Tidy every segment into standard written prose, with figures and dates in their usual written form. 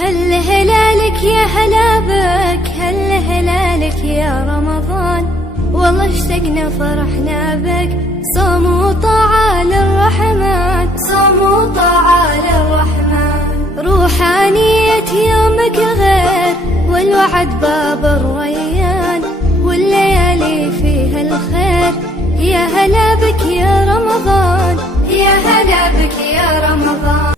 هل هلالك يا هلا بك، هل هلالك يا رمضان، والله اشتقنا فرحنا بك. صوم وطاعة للرحمن، صوم وطاعة للرحمن، روحانية يومك الغير والوعد باب الريان، والليالي فيها الخير. يا هلا بك يا رمضان، يا هلا بك يا رمضان.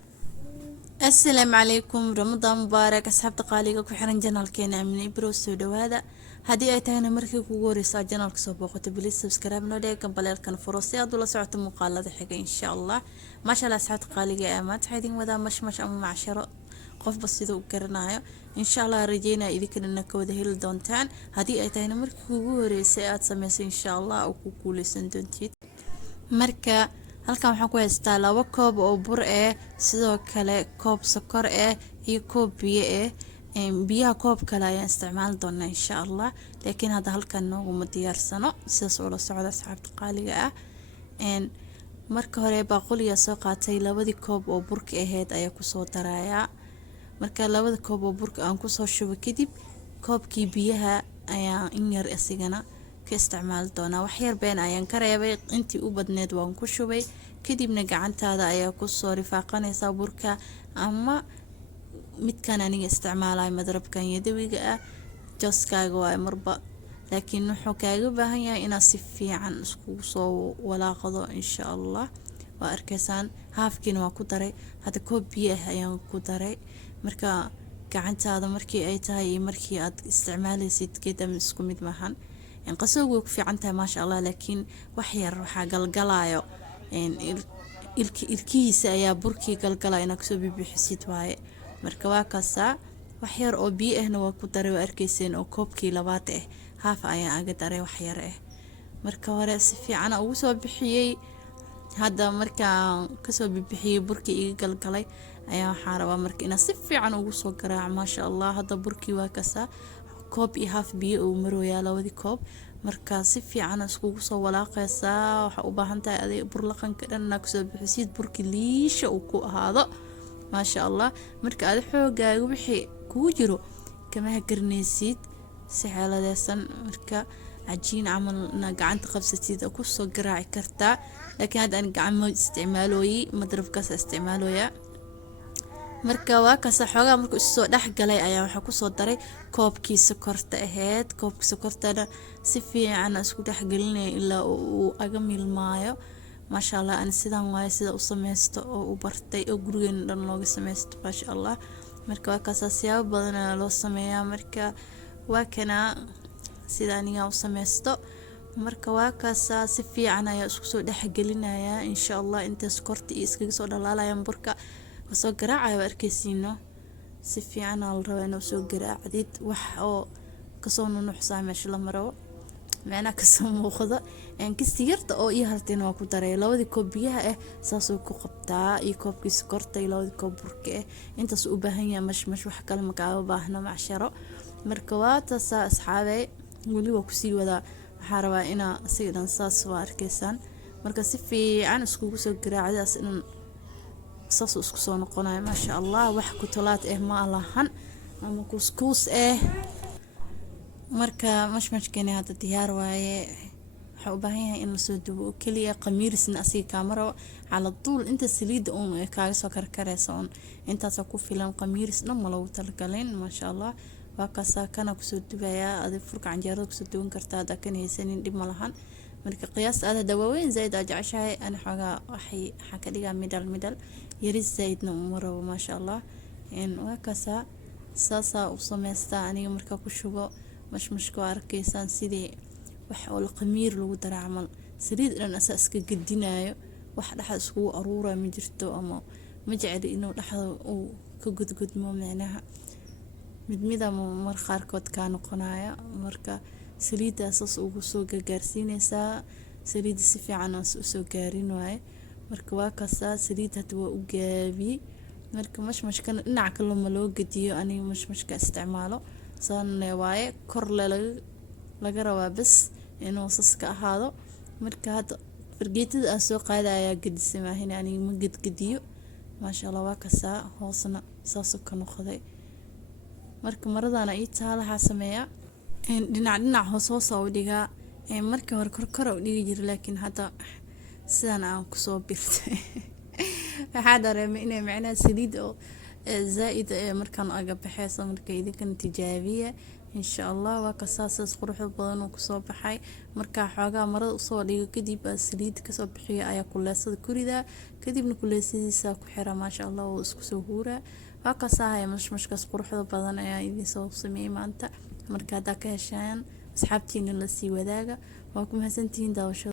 السلام عليكم، رمضان مبارك. أصحاب قاليقة كحرن جنال كينا من إبرو سودو هذا هدي أي تهنا مركي كوري سا جنال كسبوا قتبلي سبسكرايب نودي كم بلال كان فرصي أدولا سعة مقالة حاجة إن شاء الله. ما شاء الله أصحاب قاليقة أمات حيدين وذا مش أم معشرة قف بسيطة وكرنايا إن شاء الله رجينا إذا كنا كوده هيل دونتان هدي أي تهنا مركي كوري ساعات سمس إن شاء الله أو كوكولي سندونتيت marka halkan waxaan ku haystaa 2 koob oo bur ah, sidoo kale koob sokor ah iyo koob biyo ah. biyaha koob kale ayaan isticmaal doonaa insha Allah, laakiin hadda halkan nooguma diyaarsano sidaas oo la socda asxaabta qaaliga ah. marka hore baaquliga soo qaatay 2 koob oo burka ahayd ayaa ku soo darayaa. marka 2 koob oo burka aan ku soo shubo kadib koobkii biyaha ayaa in yar asigana isticmaal doona. wax yar been ayaan ka reebay, intii u badneed waan ku shubay. kadibna gacantaada ayaa ku soo rifaaqanaysa burka ama midkan aniga isticmaalay madrabkan yadawiga ah, jooskaaga waa marba, laakiin wuxuu kaaga baahan yahay inaad si fiican isku soo walaaqdo insha Allah. waa arkaysaan haafkiina waa ku daray, hada koob biyo ah ayaan ku daray. marka gacantaada markii ay tahay markii aad isticmaalaysid geedam isku mid maahan. qasowgu ku fiican tahay maasha Allah, laakiin wax yar waxa galgalaayo ilkiisa ayaa burkii galgalay inaad soo bibixisid waaye. marka waa kaasa wax yar oo biyo ahna waa ku daray, waa arkayseen oo koobkii labaad ah haaf ayaan aga daray wax yar ah. marka hore si fiican ugu soo bixiyay. hadda markaan ka soo bibixiyay burkii iga galgalay ayaa waxaan rabaa marka inaad si fiican ugu soo garaac maasha Allah. hadda burkii waa kaasa koob iyo haaf biyo oo marooyaa 2 koob. marka si fiican iskugu soo walaaqaysaa. waxa u baahan tahay aday bur laqanka dhanna ku soo bixisid burkii liisha uu ku ahaado maasha Allah. marka aad xoogaaga wixii kugu jiro kama garnaysid si xaaladeysan. marka cajiin camalna gacanta qabsatid ku soo garaaci kartaa, laakiin hadda aan gacmo isticmaalooyi madrabkaas isticmaalooya. marka waa kaasa xoogaa markuu soo dhax galay ayaa waxa ku soo daray koobkii sokorta ahayd. koobkii sokortana si fiican isku dhax galinay ilaa uu aga milmaayo maasha Allah. aan sidan waay sida u sameysto oo u bartay oo gurigeena dhan looga sameysto maasha Allah. marka waa kaasa siyaabo badan loo sameeyaa. marka waa kana sida aniga u sameysto. marka waa kaasa si fiican ayaa isku soo dhax gelinaya insha Allah. inta sokorta iskaga soo dhalaalayaan burka soo garaacay waa arkaysiino si fiican la rabo inuu soo garaacdid wax oo ka soo nuuxsaa meesha la maro macna ka soo muuqdo. kisti yarta oo ii harteen waa ku daray 2 koob biyaha ah saasoo ku qabtaa iyo koobkii sokorta iyo 2 koob burka ah. intaas u baahan yahay mash wax kale ma ka baahna macsharo. marka waa taas asxaabay wali waa ku sii wada. waxaan rabaa inaa sidan saas waa arkaysaan. marka si fiican isku soo garaacdaas in saas isku soo noqonay maasha Allah. wax ku talaad ma lahan ama kuskuus marka mashmashkani hadda diyaar waaye. waxa u baahan yahay in la soo dubo kaliya qamiirisna asiga kaamaro ala duul inta saliida oo kaaga soo karkarayso intaas ku filan. qamiiris dhan ma lagu talgalin maasha Allah. waa kaasa kana ku soo dubaya aad furka canjeerada ku soo duwan kartaa hada kan haysanin dhib ma lahan. marka qiyaas aad dawaweyn zaid aad jeceshahay ana xogaa waxa ka dhigaa midal yaris zaidna umaro maasha Allah. waa kaasa saasa u sameystaa aniga marka ku shubo mashmashka arkaysan sidii wax oo la qamiir lagu daraa camal saliid dhan asaas ka gadinayo wax dhaxal isku aruura ma jirto ama ma jecel inuu dhaxal uu ka gudgudmo macnaha mid mar qaarkood ka noqonaya. marka saliidaas ugu soo gaarsiinaysaa saliid si fiican oo soo gaarin waaye. marka waa kaasa saliid hada waa u gaabi. marka mashmashkan dhinac kale ma loo gadiyo aniga mashmashka isticmaalo saan waaye kor laga rabaa bas inuu saska ahaado. marka hada fargeetada aan soo qaadaya gadisay maahin aniga ma gadgadiyo maasha Allah. waa kaasa hoosna saas ka noqday marka maradana ii taalaha sameeya dhinac hoos u dhigaa markii hore kor u dhigi jiray laakiin hadda sidan aan ku soo birtay waxaa dareemay inay macnaha saliid oo zaaid markaan aga baxayso marka idinkan tijaabiya insha Allah waa ka saasas qurux badan oo ku soo baxay marka xoogaa marada u soo dhigo kadib saliid ka soo bixiyo ayaa kuleysada kurida kadibna kuleysadiisa ku xira maasha Allah oo isku soo huura waa ka saahay mashmashkaas quruxda badan ayaa idin soo sameeyay maanta marka hada ka heshaan asxaabtiina la sii wadaaga waa ku mahadsantihiin daawashada